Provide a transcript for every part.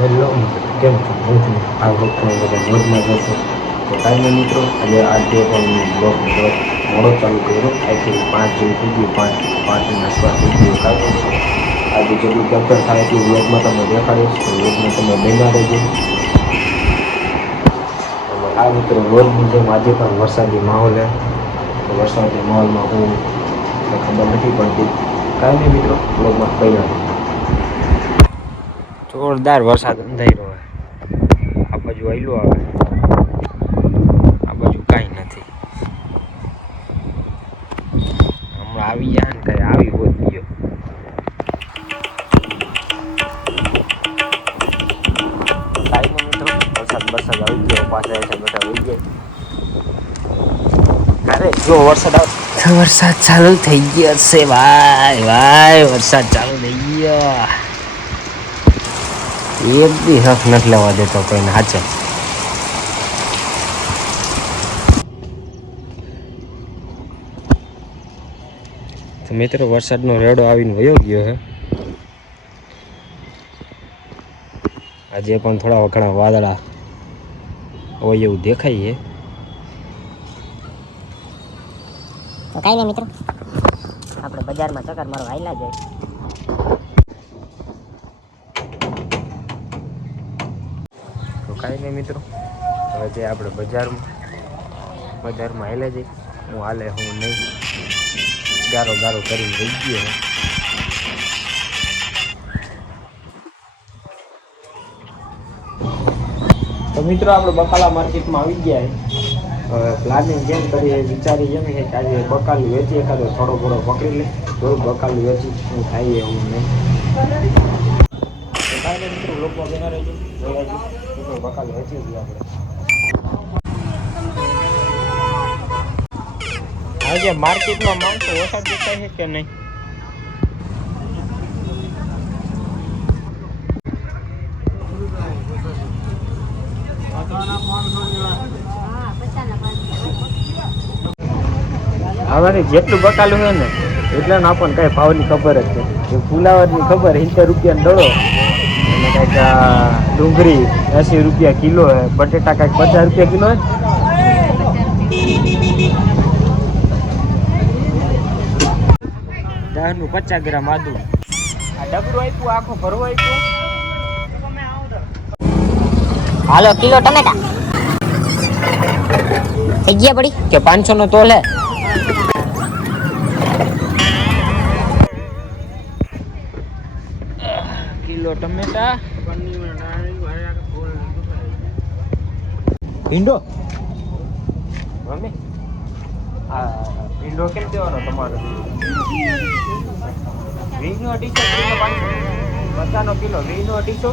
Hello મિત્રો, કેમ છો? હું છું આ વખતે બધા મોજમાં જશો તો કાંઈ નહીં મિત્રો. આજે પણ બ્લોગ મોડો ચાલુ કર્યો. આઈથી 5 જેવું થઈ ગયું, પાંચની આસપાસ થઈ ગયું. કાંઈ નહીં મિત્રો, આજે જેટલું કેપ્ચર થાય એટલું વ્લોગમાં તમને દેખાડીશ. તો વ્લોગમાં તમે બન્યા રહેજો. અને આ મિત્રો રોજની જેમ આજે પણ વરસાદી માહોલ છે. તો વરસાદી માહોલમાં હું ખબર નથી પડતી. કાંઈ નહીં મિત્રો, વ્લોગમાં બન્યા રહેજો. જોરદાર વરસાદ અંધાર્યો હોય. આ બાજુ આયલો આવે, આ બાજુ કાંઈ નથી. હમણાં આવી જાય ને કાંઈ આવી હોત ગયો. કાંઈ નહીં મિત્રો, વરસાદ આવી ગયો. પાછા બેઠા હોઈ જાય. અરે જો વરસાદ આવે, વરસાદ ચાલુ થઈ ગયો છે ભાઈ. વરસાદ ચાલુ થઈ ગયો. એક બી હક નથી લેવા દેતો કોઈને હાચે. તો મિત્રો વરસાદનો રેડો આવીને વયો ગયો છે. આજે પણ થોડા વખણા વાદળા હોય એવું દેખાય છે. તો કાંઈ નહીં મિત્રો, આપણે બજારમાં ચક્કર મારો હાલ્યા જાય. તો કાંઈ નહીં મિત્રો, હવે જે આપણે બજારમાં હાલ્યા જઈએ. હું હાલે હું નહીં, ગારો કરીને રહી ગયો. તો મિત્રો આપણે બકાલા માર્કેટમાં આવી ગયા. હવે પ્લાનિંગ કેમ કરીએ વિચારી એમ છે કે આજે બકાલું વેચી એકાદો થોડો ઘણો પકડી લે. તો બકાલું વેચી શું થાય એવું નહીં. તો કાંઈ નહીં મિત્રો, લોકો બેના રહેજો. બકાલું વેચી દઈએ આપણે. આજે માર્કેટમાં માણસો ઓછા દેખાય છે કે નહીં? હવે જેટલું બકાલું છે ને એટલે આપણને કઈ ભાવની ખબર જ છે. ફુલાવરની ખબર 70 રૂપિયાનો દડો, અને કંઈક ડુંગળી 80 રૂપિયા કિલો હે, બટેટા કંઈક 50 રૂપિયા કિલો હે. 10 નું 50 ગ્રામ આદુ. આ ડબરું આપ્યું, આખો ભરવો આપ્યો. હાલો કિલો ટમેટા થઈ ગયા પડી કે 500 નો તોલ હે. કિલો ટમેટા. ભીંડો મમ્મી, આ ભીંડો કેમ દેવાનો તમારો? 20 નો 250 કિલો, 50 નો કિલો. 20 નો 250,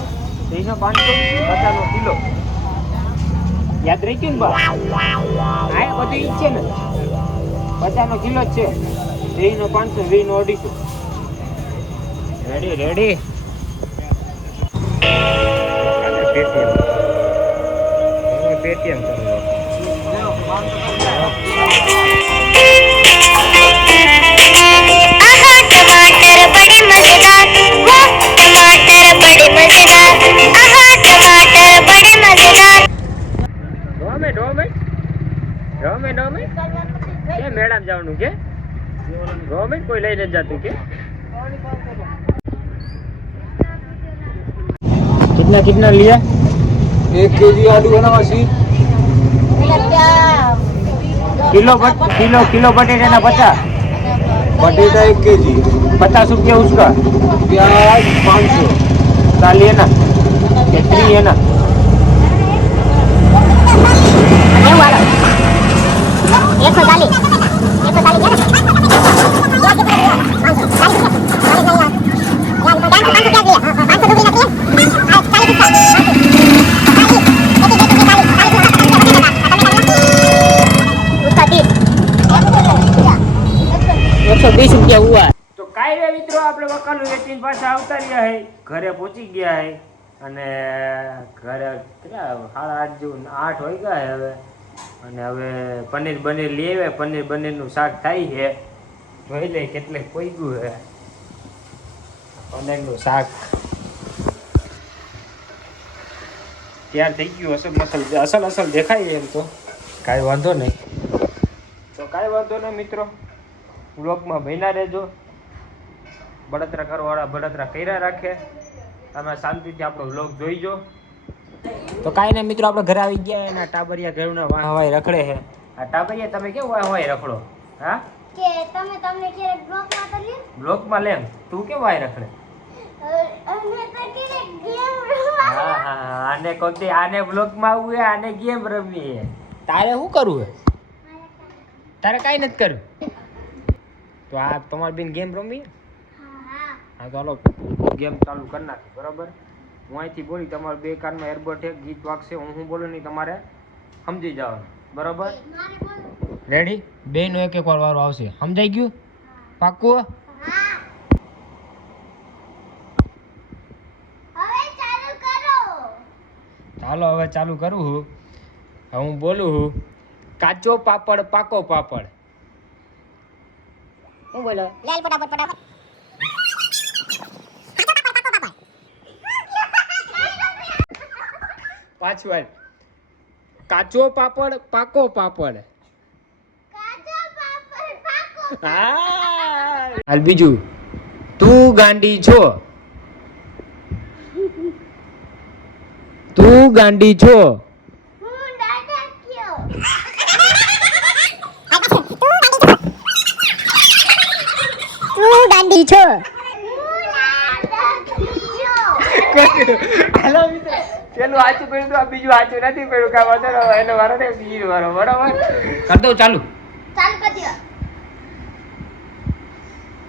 20 નો 500, 50 નો કિલો. યાદ રહી ગયું ને બા? આ બધું ઈ છે ને, 50 નો કિલો જ છે. 20 નો 500, 20 નો 250. રેડી પેટીએમ કરો. ડોમે કે મેડમ જવાનું કે ગવર્મેન્ટ કોઈ લઈ નથી જતું કે? कितना लिया? 1 केजी आलू बनावा सी किलो बटेटा ना 50, बटेटा 1 केजी 50 रुपया उसका, प्याज 500 दाल है ना, ये 3 है ना. ₹120 हुआ. તો કાંઈ રે મિત્રો, આપણે બકાલું વેચીને પાછા આવતા રહ્યા હે, ઘરે પહોંચી ગયા હે. અને ઘરે કેટલા 8:30 જેવું 8 વાગ્યા હે હવે. અને હવે પનીર લઈ આવ્યા. પનીરનું શાક થાય છે. જોઈ લે કેટલે કોઈ ગયું હે પનીરનું શાક. તૈયાર થઈ ગયું અસલ દેખાય એમ તો કાંઈ વાંધો નહીં. તો કાંઈ વાંધો નહીં મિત્રો, વ્લોગમાં બન્યા રહેજો. બળતરા કરવાવાળા બળતરા કર્યા રાખે, તમે શાંતિથી આપણો વ્લોગ જોઈજો. તો કાંઈ નહીં મિત્રો, આપણે ઘરે આવી ગયા. એના ટાબરિયા ઘરના વાહ વાય રખડે છે. આ ટાબરિયા તમે કેવું વાહ વાય રખડો? હા કે તમને ક્યારેક બ્લોકમાં તો લ્યો બ્લોકમાં લેમ, તું કેમ વાય રખડે? અને તો ક્યારેક ગેમ રમવા હા આને કોકથી આને બ્લોકમાં આવવું હે, આને ગેમ રમવી હે. તારે શું કરવું હે? તારે કાંઈ નથી કરવું. તો આ તમારી બેન ગેમ રમવી? હા તો હાલો ગેમ ચાલુ કરી નાખી. બરાબર, હું અહીંથી બોલી, તમારે બે કાનમાં એરબડ છે, ગીત વાગશે, હું બોલું નહીં, તમારે સમજી જવાનું. બરાબર, રેડી? બેનો એક વાર વારો આવશે, સમજાઈ ગયું? પાક્કું? હવે ચાલુ કરો. ચાલો હવે ચાલુ કરું હું. હવે હું બોલું હું, કાચો પાપડ પાકો પાપડ. હું બોલો? લાલ ફટાફટ ફટાફટ. પાછું હાલ. કાચો પાપડ પાકો પાપડ. કાચો પાપડ પાકો. હા હાલ બીજું, તું ગાંડી છો. તું ગાંડી છો. હું દાદા કયો. તું ગાંડી છો. હું દાદા કયો. હેલો મિત્ર, પેલું આચું પડ્યું તો બીજું આચું નથી પડ્યું. કાંઈ વાંધો નહીં, એનો વારો ને બીજો વારો. બરાબર, કર દઉં ચાલુ. ચાલુ કરી દો.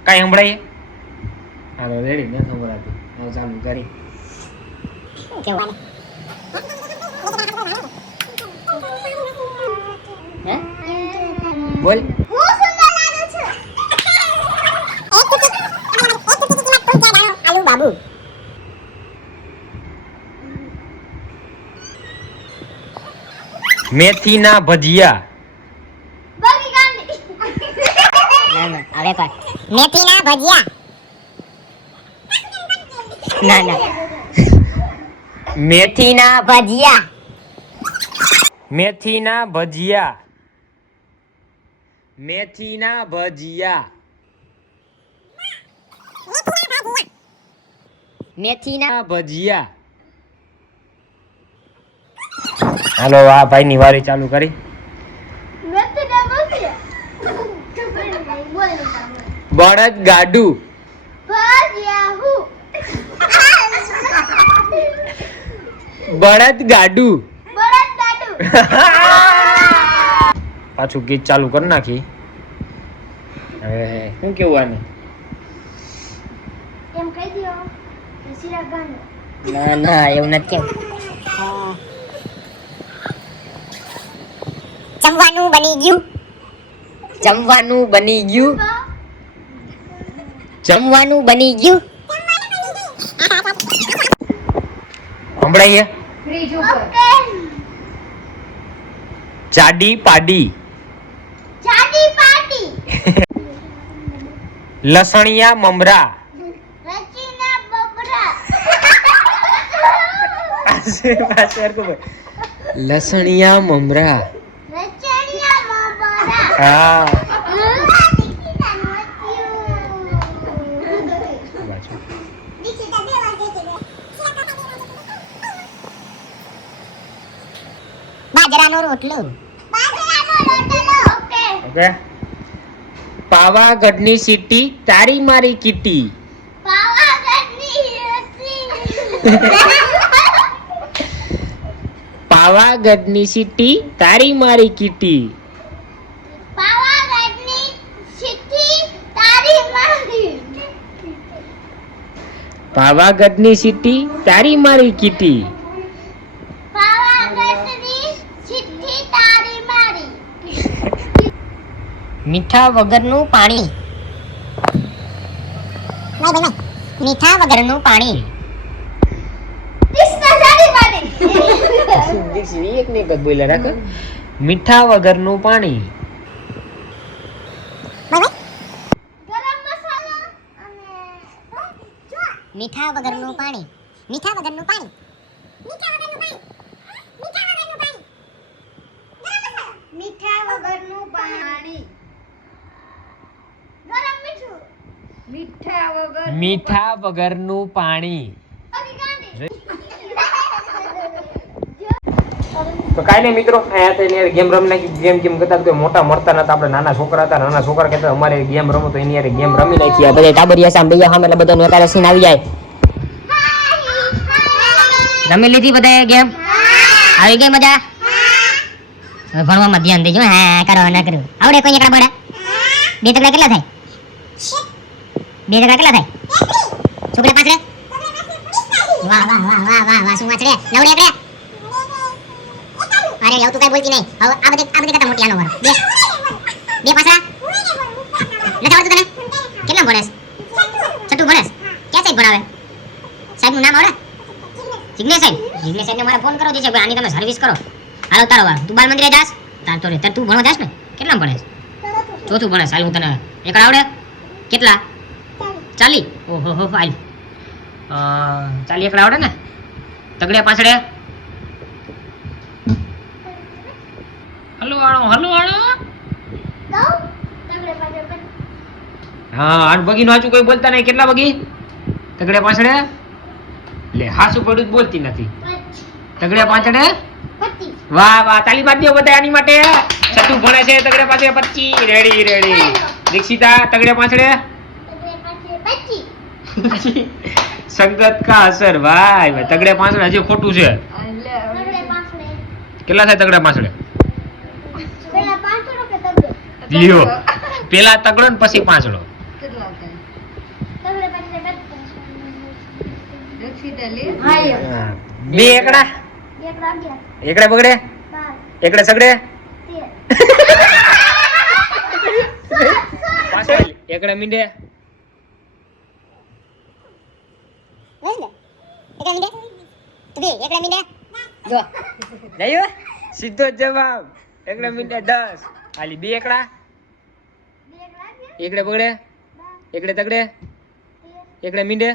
કાંઈ સંભળાય? હાલો રેડી, મેં સંભળાતું. હવે ચાલુ કરી. શું કહેવાનું? હે? બોલ. હું સુંદર લાગુ છું. આલુ બાબુ. મેથીના ભજીયા. બગી ગાંડી. ના હવે કર. મેથીના ભજીયા. ના મેથીના ભજીયા. મેથીના ભજીયા. મેથીના ભજીયા. મેથીના ભજીયા. હાલો આ ભાઈની વારી ચાલુ કરી. નથી ના બોલી. બોલ. બળદ ગાડું. ભજીયા હું. બળદ ગાડું. બળદ ગાડું. પાછું ગીત ચાલુ કરી નાખી. હવે શું કેવું આને? એમ કહી દો કે સિરા ગાંડો. ના એવું નથી કેવું. જમવાનું બની ગયું. જમવાનું બની ગયું. જમવાનું બની ગયું. સંભળાઈએ? ઓકે. ચાડી પાડી. ચાડી પાટી. લસણિયા મમરા. રચીના બબરા. લસણિયા મમરા. રચણીયા બબરા. હા બાજરાનો રોટલો. ઓકે. પાવાગઢની સીટી તારી મારી કીટી. પાવાગઢની સીટી તારી મારી કીટી. પાવાગઢની સીટી તારી મારી કીટી. મીઠા વગરનું પાણી. મીઠા વગરનું પાણી. મીઠા વગરનું પાણી. મીઠા વગરનું પાણી. મીઠા વગરનું પાણી. વગરનું પાણી. ગરમ મીઠું. મીઠા વગરનું પાણી. ઓલી ગાંડી. તો કાંઈ નહીં મિત્રો, અહીંયા થઈને ગેમ રમી નાખી. જેમ કરતા તો મોટા મળતા નતા, આપણે નાના છોકરા હતા. નાના છોકરા કહેતા અમારે ગેમ રમો, તો એની યારે ગેમ રમી નાખી. બધા ટાબરિયા સામે બીજા સામે એટલે બધાને અત્યારે સીન આવી જાય. રમી લીધી બધાએ ગેમ? આવી ગઈ મજા? હવે ભણવામાં ધ્યાન દેજો. હા કરો ના કરો. આવડે કોઈ એકડા બડા? બે તગડા કેટલા થાય? બે તગડા કેટલા થાય? છોકરા પાછળ? વાહ વાહ વાહ વાહ વાહ વાહ, શું વાંચડે? નવડે એકડે? અરે એવું તું કઈ બોલતી નહીં. હવે આ બધે કરતા મોટી આનો વારો. બે પાછળ? નથી આવડતું તને? કેટલા ભણેસ? છઠ્ઠું ભણેસ? ક્યાં સાહેબ ભણાવે? સાહેબનું નામ આવડે? જિગ્નેશ સાહેબને મારે ફોન કરો છે, આની તમે સર્વિસ કરો. હાલો તારો વાર. તું બાલ મંદિરે જાસ? તાર તો રે તું ભણવા જાસ ને? કેટલા ભણેસ? ચોથું ભણેસ. હાલ હું તને એકડા આવડે? કેટલા? 40? ઓહો હો હાલ. 40 એકડા આવડે ને? તગડે પાછળે? હલો વાળો. હા, આઠ બગી નું હાચું કોઈ બોલતા નહીં. કેટલા બગી? તગડે પાછળે? લે હાસું પડ્યું જ બોલતી નથી. તગડે પાછળે? વાહ વાહ, તાલી માર દો બધા આની માટે. છઠ્ઠું ભણે છે, તગડે પાછળે 25. રેડી. દીક્ષિતા તગડે પાછળે? સંગત કા અસર. ભાઈ તગડે પાછળ હજી ખોટું છે. કેટલા થાય તગડે પાછળે? લ્યો, પેલા તગડો ને પછી પાંચડો. બે એકડા? એકડે બગડે? એકડે સગડે? પાછળ એકડે મીંડે? જો જયો સીધો જવાબ. એકડે મીંડે 10. હાલી બે એકડા? એકડે બગડે? એકડે તગડે? એકડે મીંડે?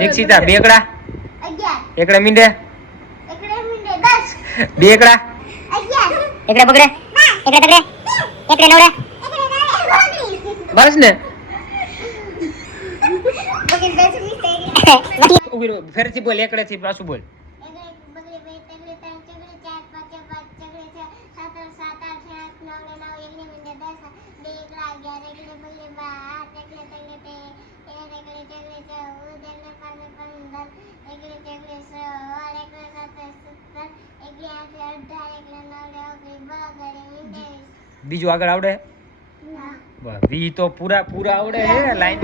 દીક્ષિતા બે એકડા? એકડે મીંડે? બે એકડા? એકડે બગડે? એકડે તગડે? એકડે નવડે? બસ ને. ઉભી રહો, ફેરથી બોલ. એકડે થી પાછું બોલ. બીજું આગળ આવડે? બસ, વી તો પૂરા આવડે હે લાઈન.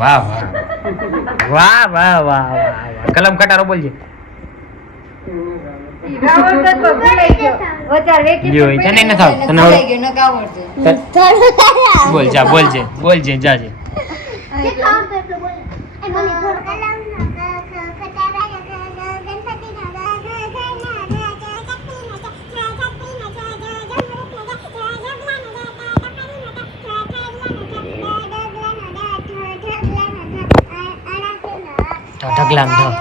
વાહ વાહ વાહ વાહ વાહ વાહ. કલમ ખટારો બોલજે. લ્યો, તને ન થાવ. તને બોલ જા, બોલજે જાજે. ઢગલામ ઢગ.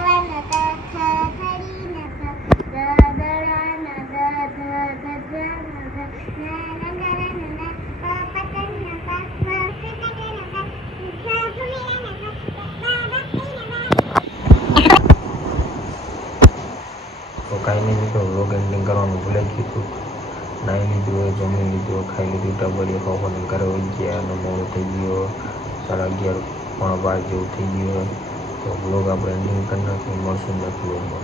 તો કાંઈ નહીં મિત્રો, વ્લોગ એન્ડિંગ કરવાનું ભૂલાઈ ગયું હતું. નાહી લીધું હોય, જમી લીધું હોય, ખાઈ લીધું, ટાબરિયા ખાવાનું ઘરે વહી ગયા અને મોડું થઈ ગયું. 11:30 પોણા 12 જેવું થઈ ગયું હોય. તો વ્લોગ આપણે એન્ડિંગ કરી નાખીએ. મળશું નેક્સ્ટ વ્લોગમાં.